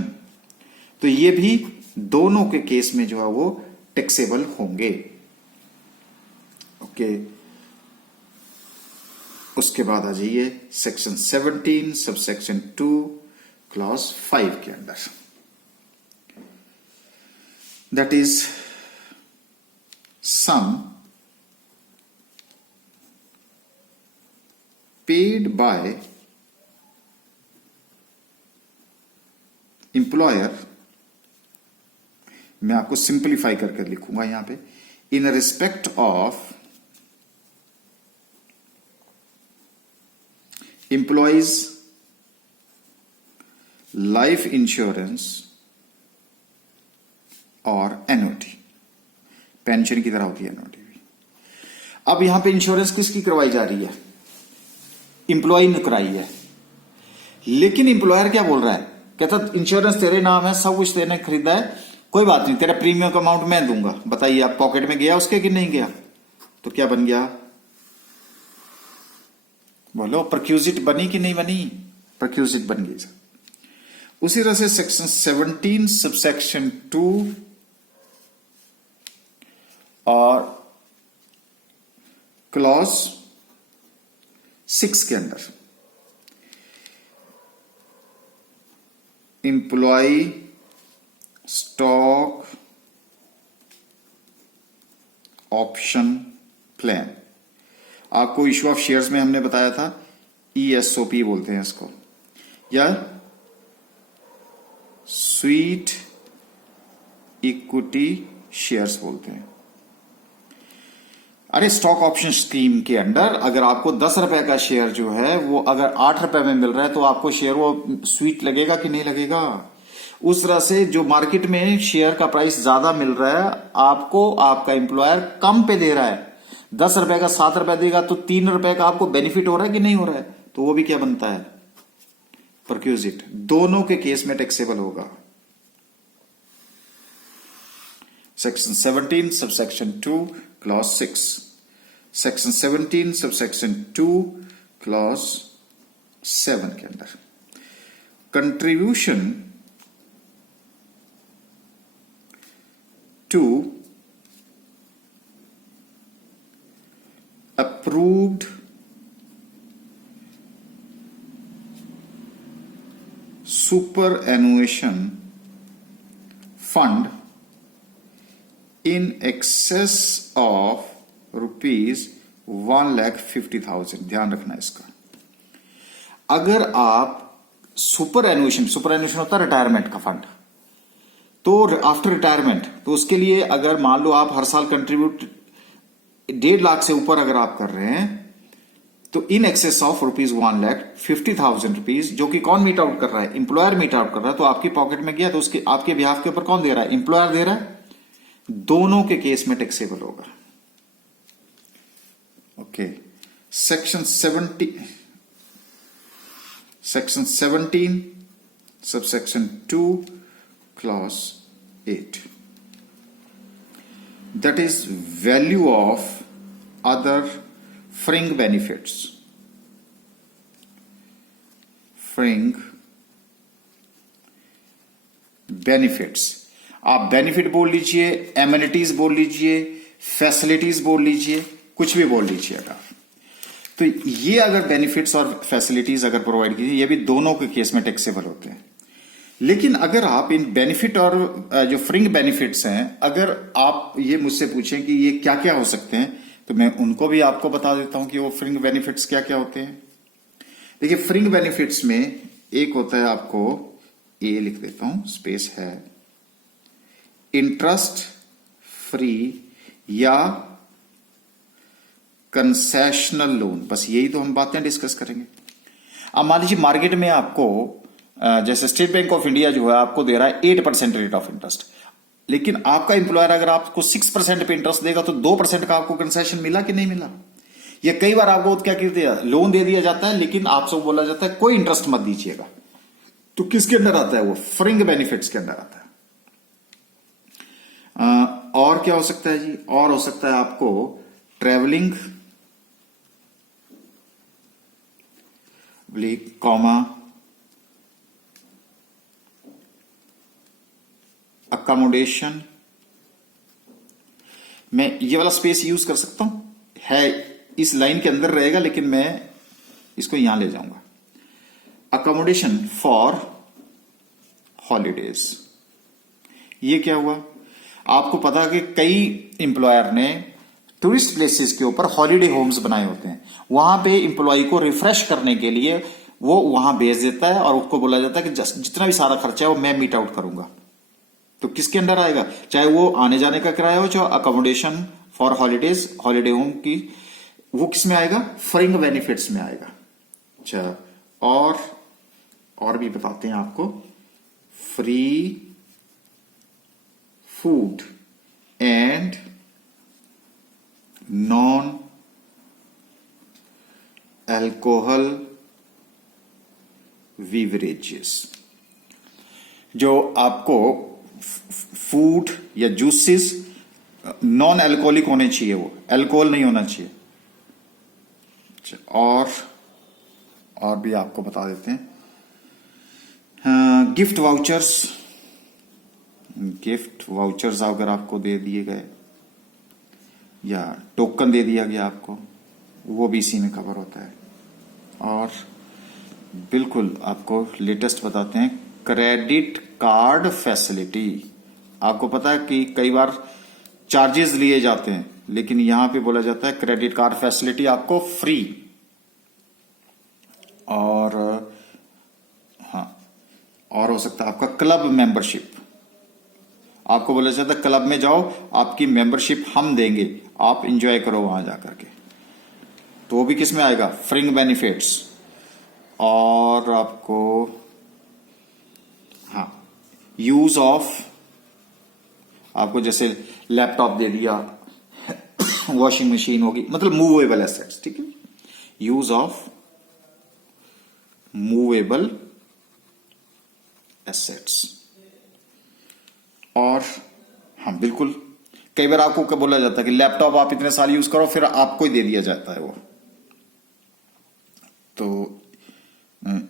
तो ये भी दोनों के केस में जो है वो टैक्सेबल होंगे। ओके, उसके बाद आ जाइए सेक्शन 17 सबसेक्शन 2 क्लॉज 5 के अंदर, that is sum paid by employer, मैं आपको सिंप्लीफाई करके लिखूंगा यहां पे, इन respect of employees life insurance और एनओटी। पेंशन की तरह होती है एनओटी भी। अब यहां पे इंश्योरेंस किसकी करवाई जा रही है? इंप्लॉय ने कराई है। लेकिन इंप्लॉयर क्या बोल रहा है, कहता इंश्योरेंस तेरे नाम है, सब कुछ तेने खरीदा है, कोई बात नहीं, तेरा प्रीमियम का अमाउंट मैं दूंगा। बताइए आप पॉकेट में गया उसके कि नहीं गया? तो क्या बन गया, बोलो, परक्यूजिट बनी कि नहीं बनी? परक्यूजिट बन गई। उसी तरह से सेक्शन 17 सबसेक्शन 2 और क्लॉज 6 के अंदर इंप्लॉय स्टॉक ऑप्शन प्लान, आपको इशू ऑफ शेयर्स में हमने बताया था ESOP बोलते हैं इसको, या स्वीट इक्विटी शेयर्स बोलते हैं। अरे स्टॉक ऑप्शन स्कीम के अंडर अगर आपको 10 रुपए का शेयर जो है वो अगर 8 रुपए में मिल रहा है, तो आपको शेयर वो स्वीट लगेगा कि नहीं लगेगा? उस तरह से जो मार्केट में शेयर का प्राइस ज्यादा मिल रहा है, आपको आपका एम्प्लॉयर कम पे दे रहा है, 10 रुपए का 7 रुपए देगा, तो 3 रुपए का आपको बेनिफिट हो रहा है कि नहीं हो रहा है? तो वो भी क्या बनता है? परक्यूजिट। दोनों के केस में टैक्सेबल होगा। Section 17 subsection 2 clause 6, section 17 subsection 2 clause 7 के अंदर contribution to approved superannuation fund in excess of ₹1,50,000। ध्यान रखना इसका। अगर आप सुपर एनुएशन होता है रिटायरमेंट का फंड, तो आफ्टर रिटायरमेंट, तो उसके लिए अगर मान लो आप हर साल कंट्रीब्यूट 1.5 लाख से ऊपर अगर आप कर रहे हैं, तो इन एक्सेस ऑफ ₹1,50,000, जो कि कौन मीट आउट कर रहा है? इंप्लॉयर मीट आउट कर रहा है। तो आपकी पॉकेट में गया, तो उसके आपके बिहाफ के ऊपर कौन दे रहा है? इंप्लॉयर दे रहा है। दोनों के केस में टैक्सेबल होगा। Okay, section 17 subsection 2 clause 8, that is value of other fringe benefits. आप बेनिफिट बोल लीजिए, एमिनिटीज बोल लीजिए, फैसिलिटीज बोल लीजिए, कुछ भी बोल लीजिएगा। तो ये अगर बेनिफिट्स और फैसिलिटीज अगर प्रोवाइड कीजिए, ये भी दोनों के केस में टैक्सेबल होते हैं। लेकिन अगर आप इन बेनिफिट और जो फ्रिंग बेनिफिट्स हैं, अगर आप ये मुझसे पूछें कि ये क्या क्या हो सकते हैं, तो मैं उनको भी आपको बता देता हूं कि वो फ्रिंग बेनिफिट्स क्या क्या होते हैं। देखिए, फ्रिंग बेनिफिट्स में एक होता है, आपको ए लिख देता हूं, स्पेस है, इंटरेस्ट फ्री या कंसेशनल लोन। बस यही तो हम बातें डिस्कस करेंगे। अब मान लीजिए मार्केट में आपको जैसे स्टेट बैंक ऑफ इंडिया जो है आपको दे रहा है 8% रेट ऑफ इंटरेस्ट, लेकिन आपका एम्प्लॉयर अगर आपको 6% पे इंटरेस्ट देगा तो 2% का आपको कंसेशन मिला कि नहीं मिला? ये कई बार आपको क्या कर दिया, लोन दे दिया जाता है, लेकिन आपसे बोला जाता है कोई इंटरेस्ट मत दीजिएगा। तो किसके अंदर आता है वो? फ्रिंग बेनिफिट्स के अंदर आता है। और क्या हो सकता है जी? और हो सकता है आपको ट्रेवलिंग कॉमा अकोमोडेशन। मैं ये वाला स्पेस यूज कर सकता हूं, है इस लाइन के अंदर रहेगा, लेकिन मैं इसको यहां ले जाऊंगा। Accommodation for holidays. ये क्या हुआ? आपको पता है कि कई एम्प्लॉयर ने टूरिस्ट प्लेसेस के ऊपर हॉलीडे होम्स बनाए होते हैं, वहां पे एम्प्लॉय को रिफ्रेश करने के लिए वो वहां भेज देता है और उसको बोला जाता है कि जितना भी सारा खर्चा है वो मैं मीट आउट करूंगा। तो किसके अंदर आएगा? चाहे वो आने जाने का किराया हो, चाहे accommodation for holidays, holiday home की, वो किस में आएगा? फ्रिंग बेनिफिट्स में आएगा। अच्छा, और भी बताते हैं आपको। Free food and non alcohol beverages. जो आपको फूड या जूसेस नॉन अल्कोहलिक होने चाहिए, वो अल्कोहल नहीं होना चाहिए। और भी आपको बता देते हैं। गिफ्ट वाउचर्स अगर आपको दे दिए गए या टोकन दे दिया गया आपको, वो भी इसी में कवर होता है। और बिल्कुल आपको लेटेस्ट बताते हैं, क्रेडिट कार्ड फैसिलिटी। आपको पता है कि कई बार चार्जेस लिए जाते हैं, लेकिन यहां पे बोला जाता है क्रेडिट कार्ड फैसिलिटी आपको फ्री। और हाँ, और हो सकता है आपका क्लब मेंबरशिप। आपको बोला जाता है क्लब में जाओ, आपकी मेंबरशिप हम देंगे, आप इंजॉय करो वहां जाकर के। तो वो भी किस में आएगा? फ्रिंग बेनिफिट्स। और आपको हाँ, यूज ऑफ, आपको जैसे लैपटॉप दे दिया, वॉशिंग मशीन होगी, मतलब मूवेबल एसेट्स, ठीक है। Use of movable assets. और हाँ बिल्कुल, कई बार आपको क्या बोला जाता है कि लैपटॉप आप इतने साल यूज करो, फिर आपको ही दे दिया जाता है वो। तो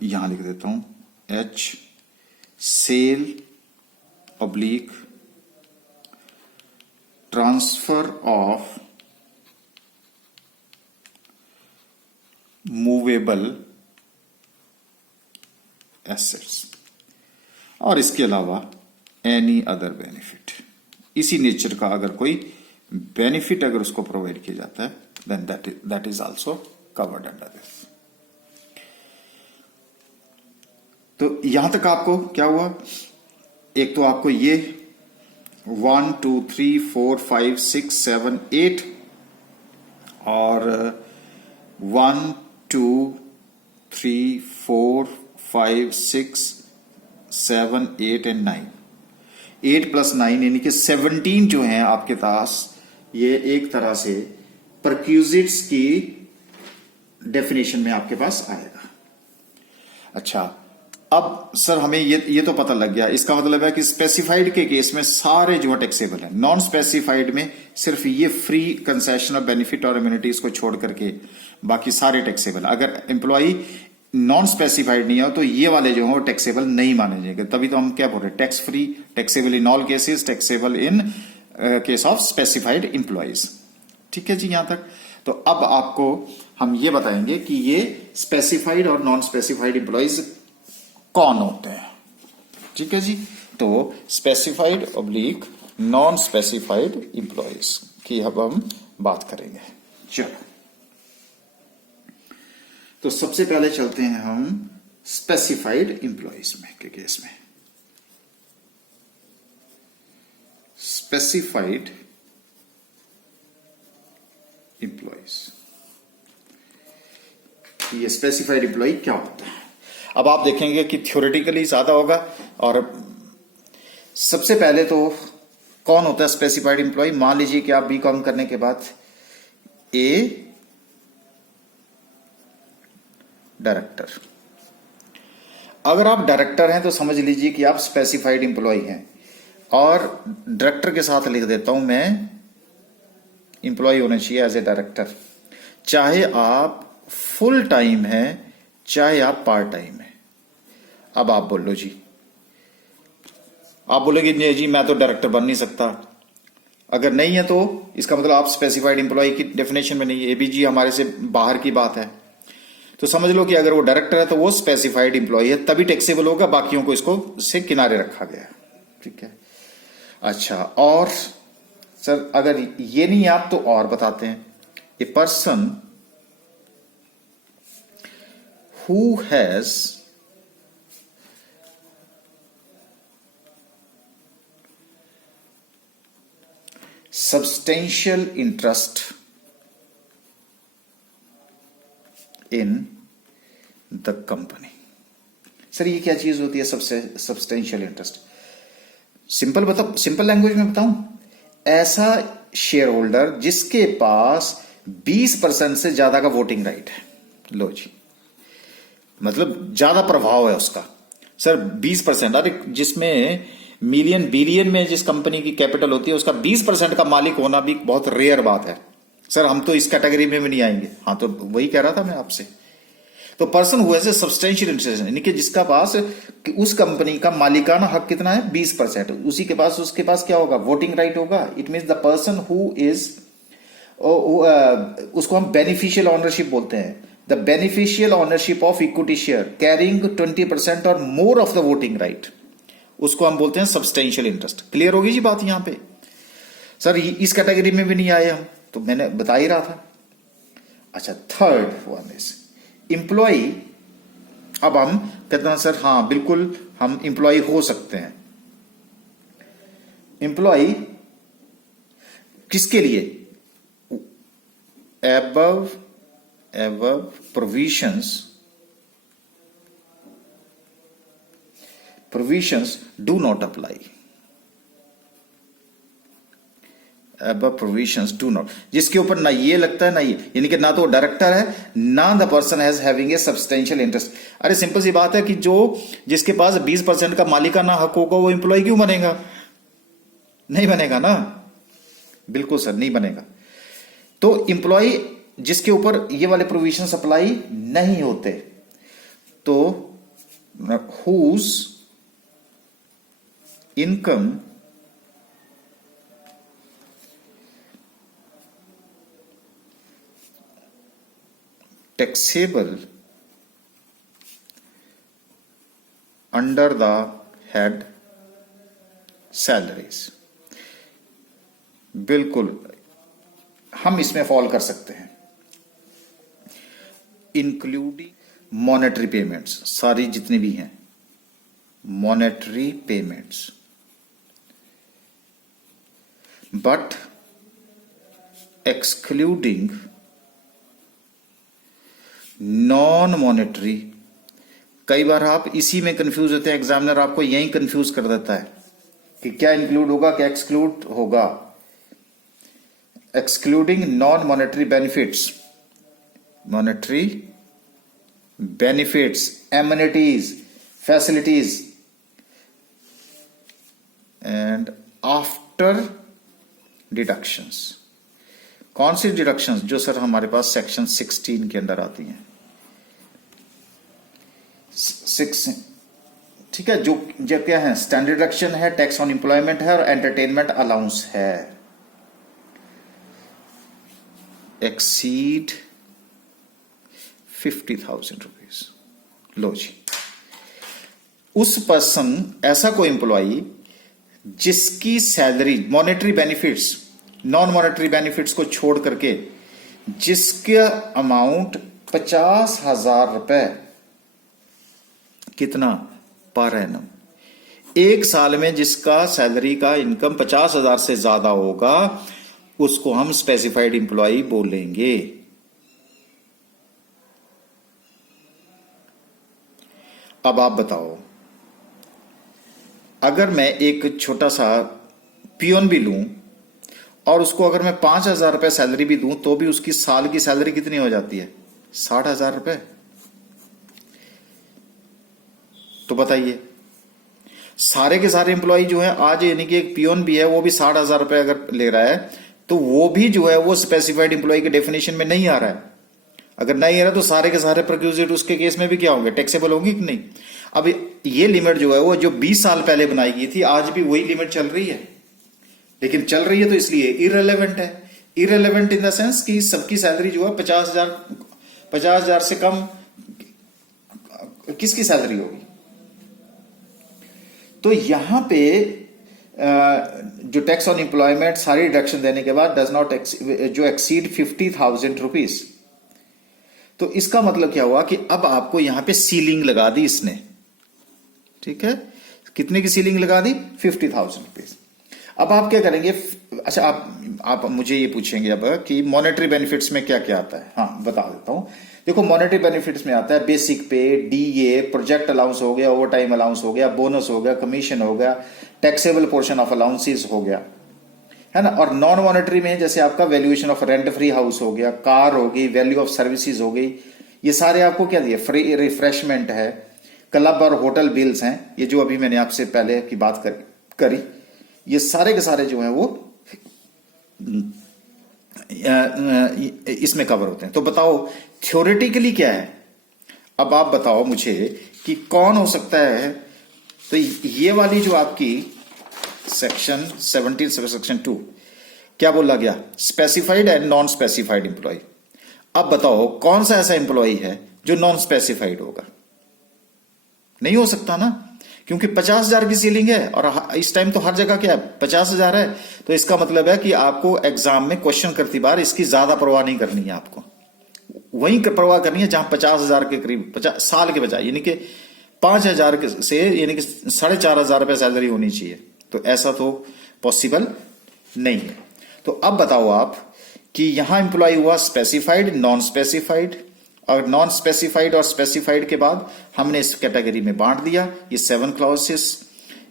यहां लिख देता हूं, H sale oblique transfer of movable assets. और इसके अलावा एनी अदर बेनिफिट, इसी नेचर का अगर कोई बेनिफिट अगर उसको प्रोवाइड किया जाता है, then that is also covered under this. तो यहां तक आपको क्या हुआ? एक तो आपको ये 1 2 3 4 5 6 7 8 और 1 2 3 4 5 6 7 8 एंड 9, 8 + 9 यानी कि 17 जो हैं आपके पास, ये एक तरह से परक्यूजिट्स की डेफिनेशन में आपके पास आएगा। अच्छा, अब सर हमें ये तो पता लग गया, इसका मतलब है कि स्पेसिफाइड के केस में सारे जो टैक्सेबल है, नॉन स्पेसिफाइड में सिर्फ ये फ्री कंसेशन और बेनिफिट और इम्यूनिटीज को छोड़ करके बाकी सारे टैक्सेबल। अगर एम्प्लॉय नॉन स्पेसिफाइड नहीं हो तो ये वाले जो हो टैक्सेबल नहीं माने जाएंगे। तभी तो हम क्या बोल रहे हैं, tax free, taxable in all cases, taxable in case of specified employees. ठीक है जी यहां तक। तो अब आपको हम ये बताएंगे कि ये specified or non specified employees कौन होते हैं। ठीक है जी। तो specified oblique non specified employees की अब हम बात करेंगे। चलो, तो सबसे पहले चलते हैं हम स्पेसिफाइड एम्प्लॉयज में के केस में। स्पेसिफाइड एम्प्लॉयज, ये स्पेसिफाइड एम्प्लॉय क्या होता है। अब आप देखेंगे कि थ्योरेटिकली ज्यादा होगा। और सबसे पहले तो कौन होता है स्पेसिफाइड एम्प्लॉय। मान लीजिए कि आप बीकॉम करने के बाद ए डायरेक्टर, अगर आप डायरेक्टर हैं तो समझ लीजिए कि आप स्पेसिफाइड एम्प्लॉय हैं। और डायरेक्टर के साथ लिख देता हूं मैं, एम्प्लॉय होना चाहिए एज ए डायरेक्टर, चाहे आप फुल टाइम हैं चाहे आप पार्ट टाइम हैं। अब आप बोल लो जी, आप बोलोगे जी मैं तो डायरेक्टर बन नहीं सकता। अगर नहीं है तो इसका मतलब आप स्पेसिफाइड एम्प्लॉय की डेफिनेशन में नहीं है, ये भी जी हमारे से बाहर की बात है। तो समझ लो कि अगर वो डायरेक्टर है तो वो स्पेसिफाइड एम्प्लॉय है, तभी टैक्सेबल होगा, बाकियों को इसको से किनारे रखा गया। ठीक है। अच्छा, और सर अगर ये नहीं आप तो और बताते हैं, a person who has substantial interest in the company। Sir ये क्या चीज होती है सबसे सब्सटेंशियल इंटरेस्ट। सिंपल लैंग्वेज में बताऊं, ऐसा शेयर होल्डर जिसके पास 20% से ज्यादा का वोटिंग राइट है। लो जी, मतलब ज्यादा प्रभाव है उसका। सर 20%, अरे जिसमें मिलियन बिलियन में जिस कंपनी की कैपिटल होती है उसका 20% का मालिक होना भी बहुत रेयर बात है। सर हम तो इस कैटेगरी में भी नहीं आएंगे। हाँ, तो वही कह रहा था मैं आपसे। तो पर्सन हुए से सब्सटेंशियल इंटरेस्ट, यानी कि जिसका पास उस कंपनी का मालिकाना हक कितना है 20%, उसी के पास उसके पास क्या होगा, वोटिंग राइट होगा। It means the person who is, उसको हम बेनिफिशियल ऑनरशिप बोलते हैं। The beneficial ownership of equity share carrying 20% और more of the voting right, उसको हम बोलते हैं सब्सटेंशियल इंटरेस्ट। क्लियर होगी जी बात यहां पे। सर इस कैटेगरी में भी नहीं आए हम, तो मैंने बता ही रहा था। अच्छा, थर्ड वन इज एम्प्लॉय। अब हम कहते हैं सर हाँ बिल्कुल हम एम्प्लॉय हो सकते हैं। एम्प्लॉय किसके लिए, above provisions do not apply। above provisions do not, जिसके ऊपर ना ये लगता है ना ये, यानी कि ना तो डायरेक्टर है ना the person has having a substantial interest. अरे सिंपल सी बात है कि जो जिसके पास 20% का मालिकाना हक होगा वो एम्प्लॉय क्यों बनेगा, नहीं बनेगा ना, बिल्कुल सर नहीं बनेगा। तो एम्प्लॉय जिसके ऊपर ये वाले प्रोविजन अप्लाई नहीं होते, तो whose income taxable under the head salaries, बिल्कुल हम इसमें फॉल कर सकते हैं। इंक्लूडिंग मॉनेटरी पेमेंट्स, सारी जितनी भी हैं monetary payments, but excluding non monetary. कई बार आप इसी में कंफ्यूज होते हैं, एग्जामिनर आपको यही कंफ्यूज कर देता है कि क्या इंक्लूड होगा क्या एक्सक्लूड होगा। excluding non-monetary benefits, monetary benefits, amenities, facilities, and after deductions. कौन सी डिडक्शंस? जो सर हमारे पास सेक्शन 16 के अंदर आती हैं। 6, ठीक है, जो क्या है, स्टैंडर्ड डिडक्शन है, टैक्स ऑन एम्प्लॉयमेंट है और एंटरटेनमेंट अलाउंस है। Exceed 50,000 rupees. लो जी, उस पर्सन, ऐसा कोई एम्प्लॉई जिसकी salary monetary benefits, non monetary benefits को छोड़ करके जिसका अमाउंट 50,000 रुपए, कितना, पर एनम, एक साल में जिसका सैलरी का इनकम 50,000 से ज्यादा होगा, उसको हम स्पेसिफाइड एम्प्लॉय बोलेंगे। अब आप बताओ, अगर मैं एक छोटा सा पियोन भी लूं और उसको अगर मैं 5,000 रुपए सैलरी भी दूं तो भी उसकी साल की सैलरी कितनी हो जाती है? 60,000 रुपए। तो बताइए, सारे के सारे एम्प्लॉय जो है आज, यानी कि एक पियोन भी है वो भी 60,000 रुपए अगर ले रहा है तो वो भी जो है वो स्पेसिफाइड एम्प्लॉय के डेफिनेशन में नहीं आ रहा है। अगर नहीं आ रहा तो सारे के सारे प्रोक्यूजिट उसके केस में भी क्या होंगे? टैक्सेबल होंगे कि नहीं? अब ये लिमिट जो है वो जो 20 साल पहले बनाई गई थी, आज भी वही लिमिट चल रही है, लेकिन चल रही है तो इसलिए इररिलेवेंट है। इररिलेवेंट इन द सेंस कि सबकी सैलरी जो है 50,000 से कम किसकी सैलरी होगी? तो यहां पे जो टैक्स ऑन एम्प्लॉयमेंट सारी डिडक्शन देने के बाद डज नॉट जो एक्सीड 50,000 रुपीज, तो इसका मतलब क्या हुआ कि अब आपको यहां पे सीलिंग लगा दी इसने। ठीक है, कितने की सीलिंग लगा दी? 50,000 रुपीज। अब आप क्या करेंगे? अच्छा, आप मुझे ये पूछेंगे अब कि मॉनेटरी बेनिफिट्स में क्या क्या आता है। हाँ, बता देता हूं। देखो, मॉनेटरी बेनिफिट्स में आता है बेसिक पे, डीए, प्रोजेक्ट अलाउंस हो गया, ओवर टाइम अलाउंस हो गया, बोनस हो गया, कमीशन हो गया, टैक्सेबल पोर्शन ऑफ अलाउंसेस हो गया, है ना। और नॉन मॉनेटरी में जैसे आपका valuation of rent free house हो गया, कार हो गई, वैल्यू ऑफ सर्विसेज हो गई, ये सारे आपको क्या दिए? फ्री रिफ्रेशमेंट है, क्लब और होटल बिल्स हैं, ये जो अभी मैंने आपसे पहले की बात करी, ये सारे के सारे जो हैं वो इसमें कवर होते हैं। तो बताओ थ्योरेटिकली क्या है? अब आप बताओ मुझे कि कौन हो सकता है। तो ये वाली जो आपकी सेक्शन 17 सेक्शन 2 क्या बोला गया? Specified and non specified employee. अब बताओ कौन सा ऐसा एम्प्लॉय है जो नॉन स्पेसिफाइड होगा? नहीं हो सकता ना, क्योंकि 50,000 की सीलिंग है और इस टाइम तो हर जगह क्या है? 50,000 है। तो इसका मतलब है कि आपको एग्जाम में क्वेश्चन करती बार इसकी ज्यादा परवाह नहीं करनी है, आपको वही परवाह करनी है जहां 50,000 के करीब, 50 साल के बजाय, यानी कि 5,000 से, यानी कि 4,500 रुपए सैलरी होनी चाहिए। तो ऐसा तो पॉसिबल नहीं है। तो अब बताओ आप कि यहां एम्प्लॉय हुआ specified, non specified, or non specified और स्पेसिफाइड के बाद हमने इस कैटेगरी में बांट दिया। ये 7 क्लॉजेस,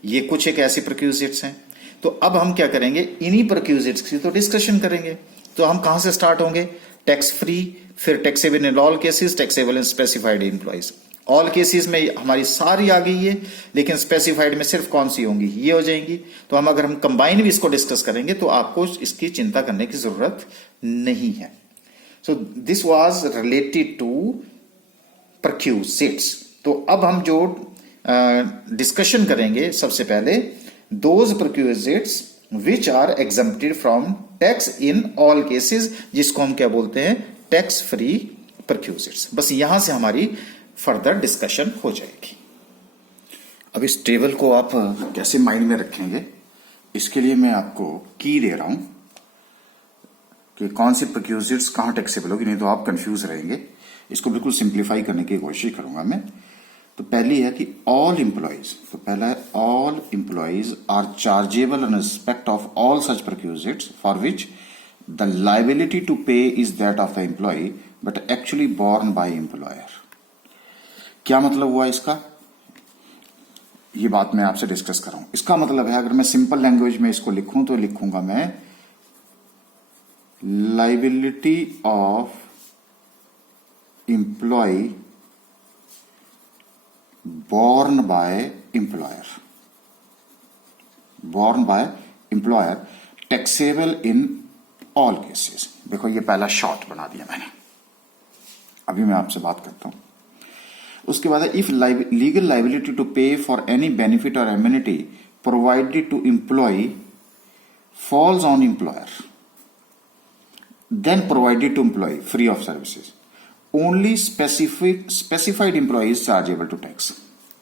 ये कुछ एक ऐसे प्रोक्यूजिट्स हैं। तो अब हम क्या करेंगे? इन्हीं प्रोक्यूजिट्स की तो डिस्कशन करेंगे। तो हम कहां से स्टार्ट होंगे? टैक्स फ्री, फिर taxable in all cases, taxable in specified employees. All cases में हमारी सारी आ गई है, लेकिन स्पेसिफाइड में सिर्फ कौन सी होंगी? ये हो जाएंगी। तो हम अगर हम कंबाइन भी इसको डिस्कस करेंगे तो आपको इसकी चिंता करने की जरूरत नहीं है। So this was related to perquisites। तो अब हम जो डिस्कशन करेंगे, सबसे पहले those perquisites which are exempted from tax in all cases, जिसको हम क्या बोलते हैं? Tax free perquisites। बस यहां से हमारी फर्दर डिस्कशन हो जाएगी। अब इस टेबल को आप कैसे माइंड में रखेंगे, इसके लिए मैं आपको की दे रहा हूं कि कौन सी प्रोक्यूजिट्स कहां टैक्सेबल होगी, नहीं तो आप कंफ्यूज रहेंगे। इसको बिल्कुल सिंप्लीफाई करने की कोशिश करूंगा मैं। तो पहली है कि ऑल एम्प्लॉइज, तो पहला है all employees are chargeable in respect of all such perquisites for which the liability to pay is that of the employee but actually borne by employer. क्या मतलब हुआ इसका? ये बात मैं आपसे डिस्कस कर रहा हूं। इसका मतलब है, अगर मैं सिंपल लैंग्वेज में इसको लिखूं तो लिखूंगा मैं liability of employee borne by employer taxable in all cases। देखो ये पहला शॉर्ट बना दिया मैंने, अभी मैं आपसे बात करता हूं। उसके बाद if legal liability to pay for any benefit or amenity provided to employee falls on employer, then provided to employee free of services, only specified employees chargeable to tax.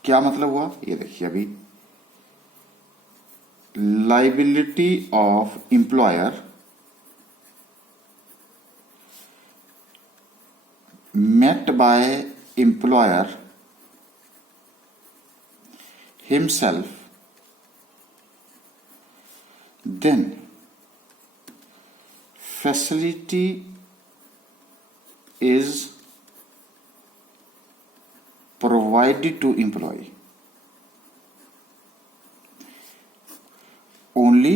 क्या मतलब हुआ ये देखिए, अभी liability of employer met by employer himself, then facility is provided to employee, only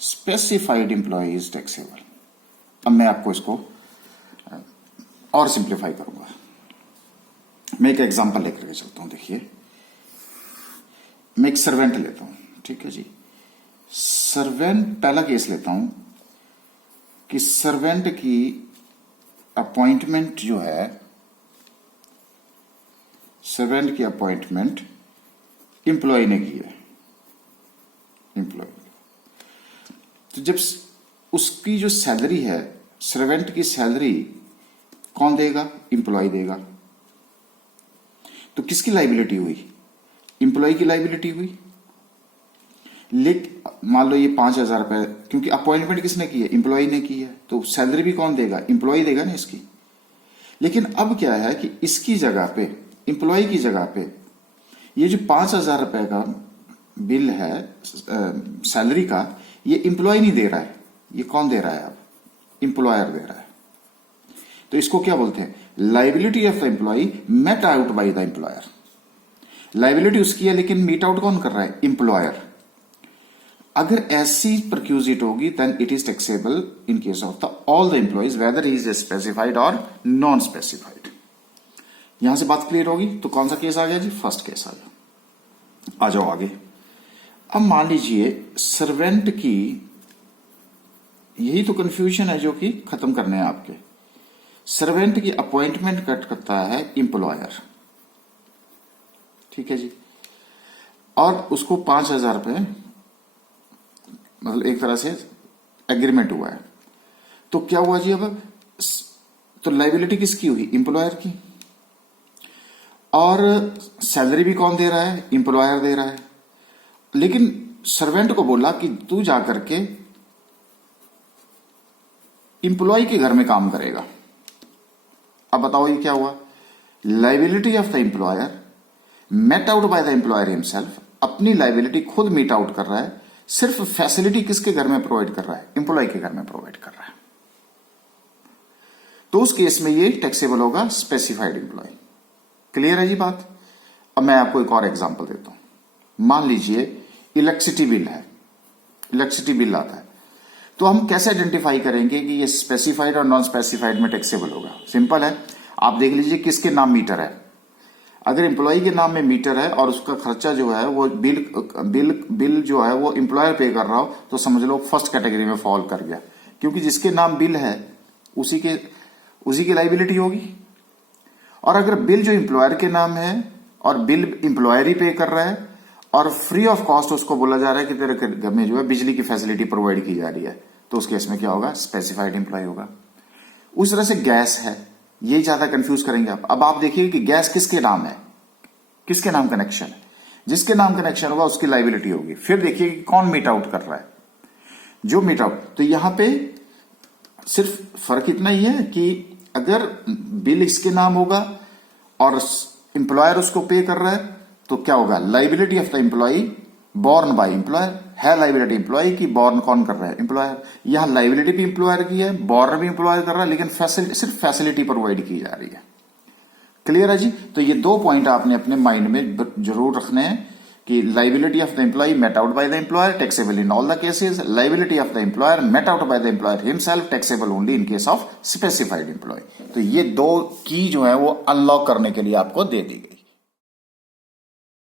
specified employee is taxable। अब मैं आपको इसको और सिंप्लीफाई करूंगा। मैं एक एग्जांपल लेकर के चलता हूं। देखिए, मैं एक सर्वेंट लेता हूं, ठीक है जी। सर्वेंट, पहला केस लेता हूं कि सर्वेंट की अपॉइंटमेंट जो है, सर्वेंट की अपॉइंटमेंट एम्प्लॉय ने की है। एम्प्लॉय तो जब उसकी जो सैलरी है, सर्वेंट की सैलरी कौन देगा? एम्प्लॉय देगा। तो किसकी लाइबिलिटी हुई? एम्प्लॉय की लाइबिलिटी हुई। लेकिन मान लो ये 5,000 रुपए, क्योंकि अपॉइंटमेंट किसने की है? एम्प्लॉय ने की है, तो सैलरी भी कौन देगा? एम्प्लॉय देगा ना इसकी। लेकिन अब क्या है कि इसकी जगह पे, एम्प्लॉय की जगह पे, ये जो 5,000 रुपए का बिल है सैलरी का, ये एम्प्लॉय नहीं दे रहा है। ये कौन दे रहा है? अब एम्प्लॉयर दे रहा है। तो इसको क्या बोलते हैं? Liability of the employee met out by the employer. Liability उसकी है, लेकिन मीट आउट कौन कर रहा है? एम्प्लॉयर। अगर ऐसी परक्यूजिट होगी, then it is taxable in case of the all the employees, whether he is specified or non specified. यहां से बात क्लियर होगी। तो कौन सा केस आ गया जी? फर्स्ट केस आ गया। आ जाओ आगे। अब मान लीजिए सर्वेंट की, यही तो कंफ्यूजन है जो कि खत्म करने हैं आपके। सर्वेंट की अपॉइंटमेंट कट करता है एम्प्लॉयर, ठीक है जी, और उसको 5,000 रुपए, मतलब एक तरह से एग्रीमेंट हुआ है। तो क्या हुआ जी? अब तो लाइबिलिटी किसकी हुई? एम्प्लॉयर की। और सैलरी भी कौन दे रहा है? एम्प्लॉयर दे रहा है। लेकिन सर्वेंट को बोला कि तू जाकर के एम्प्लॉय के घर में काम करेगा। अब बताओ ये क्या हुआ? Liability of the employer met out by the employer himself. अपनी लाइबिलिटी खुद मीट आउट कर रहा है, सिर्फ फैसिलिटी किसके घर में प्रोवाइड कर रहा है? एम्प्लॉय के घर में प्रोवाइड कर रहा है। तो उस केस में ये टैक्सेबल होगा स्पेसिफाइड एम्प्लॉय। क्लियर है जी बात? अब मैं आपको एक और एग्जांपल देता हूं। मान लीजिए इलेक्ट्रिसिटी बिल है, इलेक्ट्रिसिटी बिल आता है। तो हम कैसे आइडेंटिफाई करेंगे कि ये स्पेसिफाइड और नॉन स्पेसिफाइड में टैक्सेबल होगा? सिंपल है, आप देख लीजिए किसके नाम मीटर है। अगर एम्प्लॉय के नाम में मीटर है और उसका खर्चा जो है वो बिल जो है वो एम्प्लॉयर पे कर रहा हो, तो समझ लो फर्स्ट कैटेगरी में फॉल कर गया, क्योंकि जिसके नाम बिल है उसी की लाइबिलिटी होगी। और अगर बिल जो एम्प्लॉयर के नाम है और बिल एम्प्लॉयर ही पे कर रहा है और फ्री ऑफ कॉस्ट उसको बोला जा रहा है कि तेरे घर में जो है बिजली की फैसिलिटी प्रोवाइड की जा रही है, तो उस केस में क्या होगा? स्पेसिफाइड एम्प्लॉय होगा। उस तरह से गैस है, ये ज्यादा कंफ्यूज करेंगे आप। अब आप देखिए कि गैस किसके नाम है, किसके नाम कनेक्शन है। जिसके नाम कनेक्शन होगा उसकी लाइबिलिटी होगी। फिर देखिए कि कौन मीट आउट कर रहा है, जो मीट आउट। तो यहां पे सिर्फ फर्क इतना ही है कि अगर बिल इसके नाम होगा और एम्प्लॉयर उसको पे कर रहा है, तो क्या होगा? Liability of the employee borne by employer. है लाइबिलिटी एम्प्लॉय की, बॉर्न कौन कर रहा है? एम्प्लॉयर। यहां लाइबिलिटी भी एम्प्लॉयर की है, बॉर्न भी एम्प्लॉयर कर रहा है, लेकिन सिर्फ फैसिलिटी प्रोवाइड की जा रही है। क्लियर है जी? तो ये दो पॉइंट आपने अपने माइंड में जरूर रखने हैं कि liability of the employee met out by the employer taxable in all the cases, liability of the employer met out by the employer himself taxable only in case of specified employee. तो ये दो की जो है वो unlock करने के लिए आपको दे दी गई।